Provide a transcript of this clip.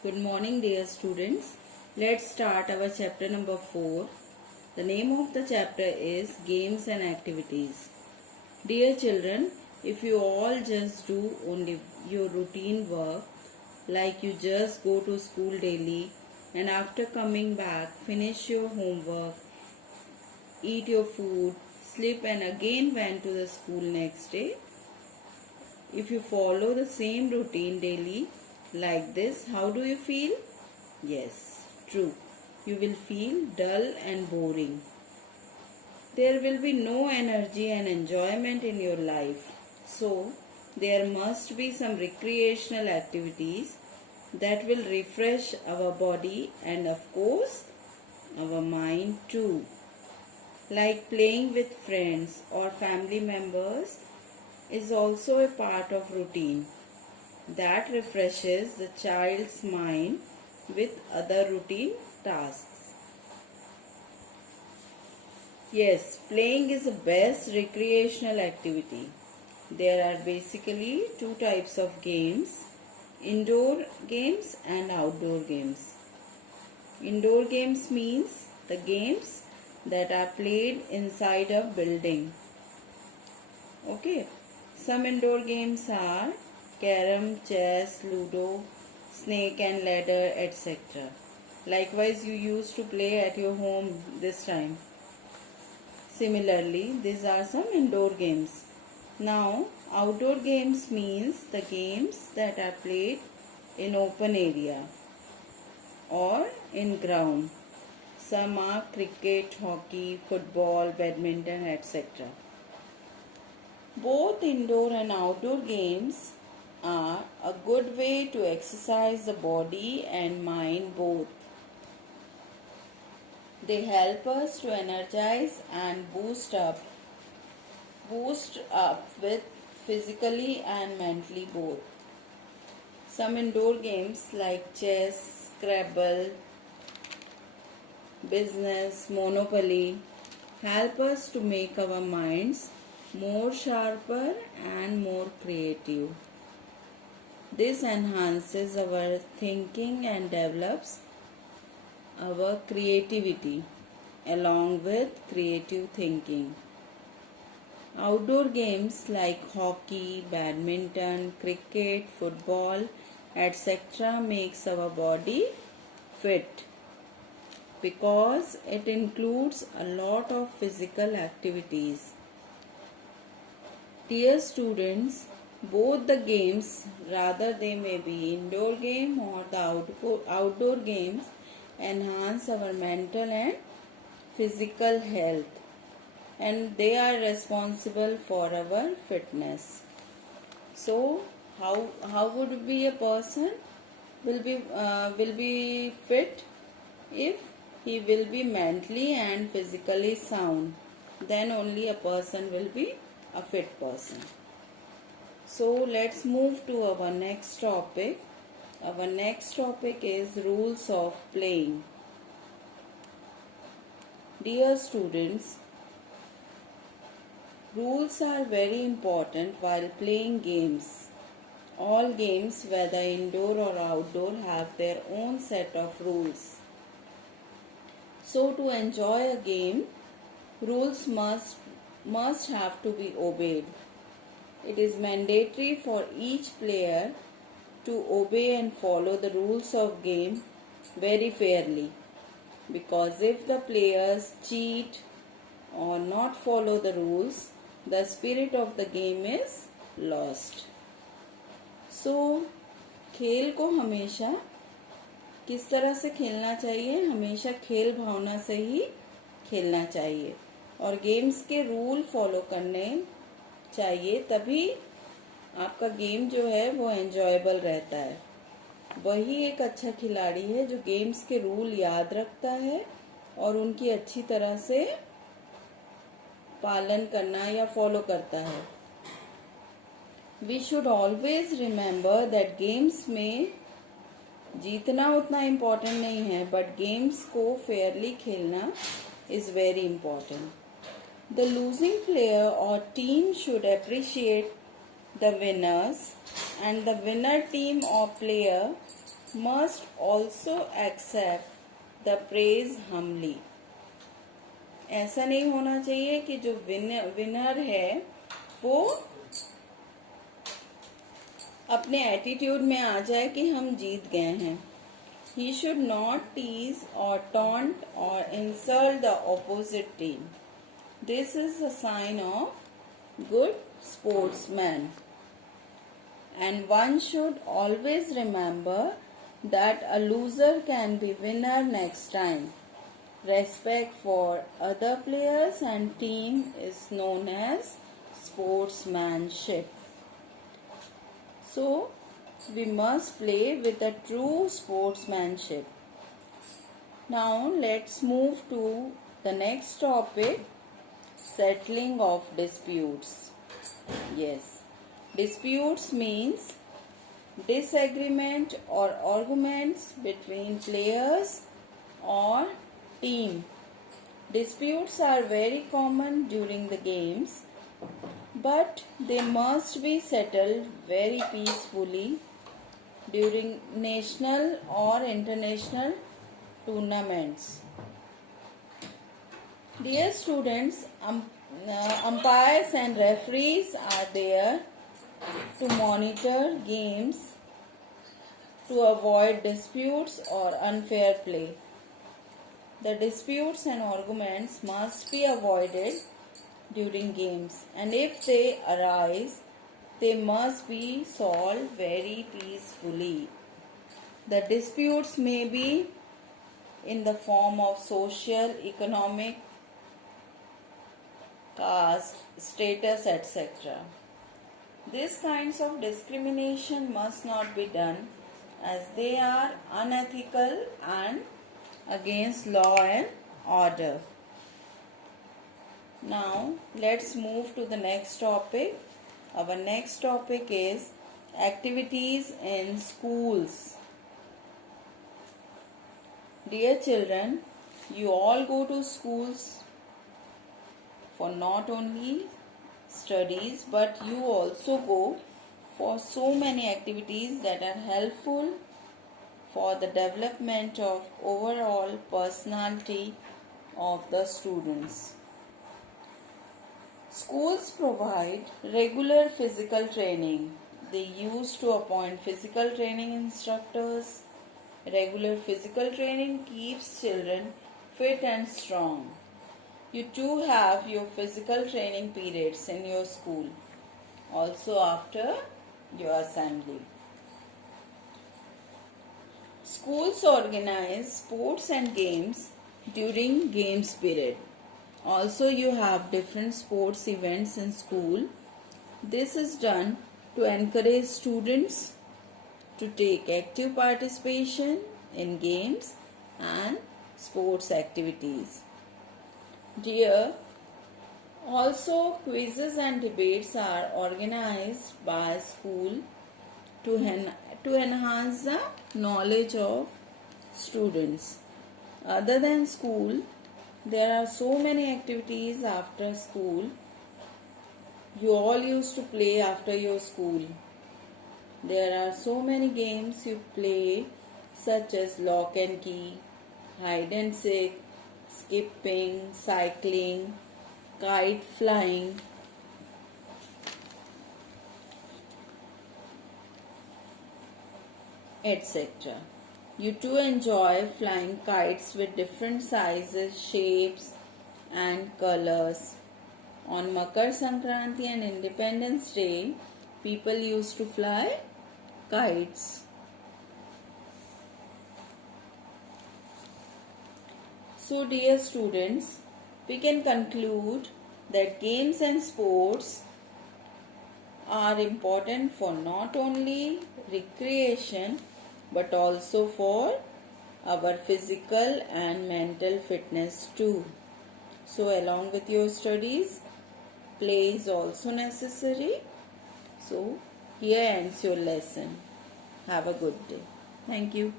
Good morning, dear students. Let's start our chapter number 4. The name of the chapter is Games and Activities. Dear children, if you all just do only your routine work, like you just go to school daily and after coming back, finish your homework, eat your food, sleep, and again went to the school next day, if you follow the same routine daily like this, how do you feel? Yes, true. You will feel dull and boring. There will be no energy and enjoyment in your life. So, there must be some recreational activities that will refresh our body and, of course, our mind too. Like playing with friends or family members is also a part of routine that refreshes the child's mind with other routine tasks. Yes, playing is the best recreational activity. There are basically two types of games, indoor games and outdoor games. Indoor games means the games that are played inside a building. Okay, some indoor games are carom, chess, ludo, snake and ladder, etc. Likewise, you used to play at your home this time. Similarly, these are some indoor games. Now, outdoor games means the games that are played in open area or in ground. Some are cricket, hockey, football, badminton, etc. Both indoor and outdoor games are a good way to exercise the body and mind both. They help us to energize and boost up with physically and mentally both. Some indoor games like chess, Scrabble, business, Monopoly help us to make our minds more sharper and more creative. This enhances our thinking and develops our creativity along with creative thinking. Outdoor games like hockey, badminton, cricket, football, etc. makes our body fit because it includes a lot of physical activities. Dear students, both the games, rather they may be indoor game or the outdoor games, enhance our mental and physical health, and they are responsible for our fitness. So, how would be a person will be fit if he will be mentally and physically sound? Then only a person will be a fit person. So let's move to our next topic. Our next topic is rules of playing. Dear students, rules are very important while playing games. All games, whether indoor or outdoor, have their own set of rules. So to enjoy a game, rules must have to be obeyed. It is mandatory for each player to obey and follow the rules of game very fairly, because if the players cheat or not follow the rules, the spirit of the game is lost. So, खेल को हमेशा किस तरह से खेलना चाहिए? हमेशा खेल भावना से ही खेलना चाहिए और गेम्स के रूल फॉलो करने चाहिए, तभी आपका गेम जो है वो एंजॉयबल रहता है. वही एक अच्छा खिलाड़ी है जो गेम्स के रूल याद रखता है और उनकी अच्छी तरह से पालन करना या फॉलो करता है. We should always remember that games में जीतना उतना इम्पोर्टेंट नहीं है, बट गेम्स को फेयरली खेलना is very important. The losing player or team should appreciate the winners, and the winner team or player must also accept the praise humbly. ऐसा नहीं होना चाहिए कि जो विनर है वो अपने एटीट्यूड में आ जाए कि हम जीत गए हैं. He should not tease or taunt or insult the opposite team. This is a sign of good sportsman. And one should always remember that a loser can be winner next time. Respect for other players and team is known as sportsmanship. So, we must play with a true sportsmanship. Now, let's move to the next topic, settling of disputes. Yes, disputes means disagreement or arguments between players or team. Disputes are very common during the games, but they must be settled very peacefully during national or international tournaments. Dear students, umpires and referees are there to monitor games to avoid disputes or unfair play. The disputes and arguments must be avoided during games, and if they arise, they must be solved very peacefully. The disputes may be in the form of social, economic, caste, status, etc. These kinds of discrimination must not be done as they are unethical and against law and order. Now let's move to the next topic. Our next topic is activities in schools. Dear children, you all go to schools for not only studies, but you also go for so many activities that are helpful for the development of overall personality of the students. Schools provide regular physical training. They used to appoint physical training instructors. Regular physical training keeps children fit and strong. You too have your physical training periods in your school, also after your assembly. Schools organize sports and games during games period. Also, you have different sports events in school. This is done to encourage students to take active participation in games and sports activities. Dear, also quizzes and debates are organized by school to enhance the knowledge of students. Other than school, there are so many activities after school. You all used to play after your school. There are so many games you play, such as lock and key, hide and seek, skipping, cycling, kite flying. Etc. You too enjoy flying kites with different sizes, shapes and colors. On Makar Sankranti and Independence Day, people used to fly kites. So dear students, we can conclude that games and sports are important for not only recreation but also for our physical and mental fitness too. So along with your studies, play is also necessary. So here ends your lesson. Have a good day. Thank you.